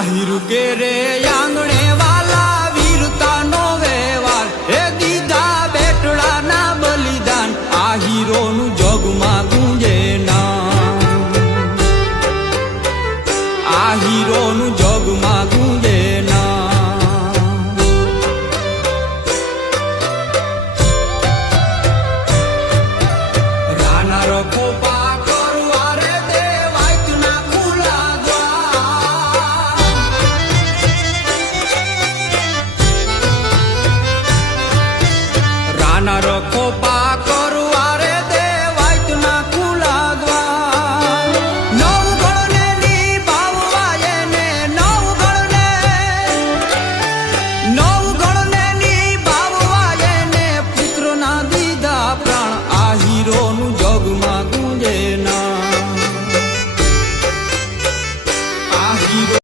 આહિર કે રે આંગણે વાલા વીરતાનો વ્યવહાર હે દીધા બેટડાના બલિદાન આહિરોનું જગમાં ગુંજે નામ આહિરોનું જગમાં ગુંજે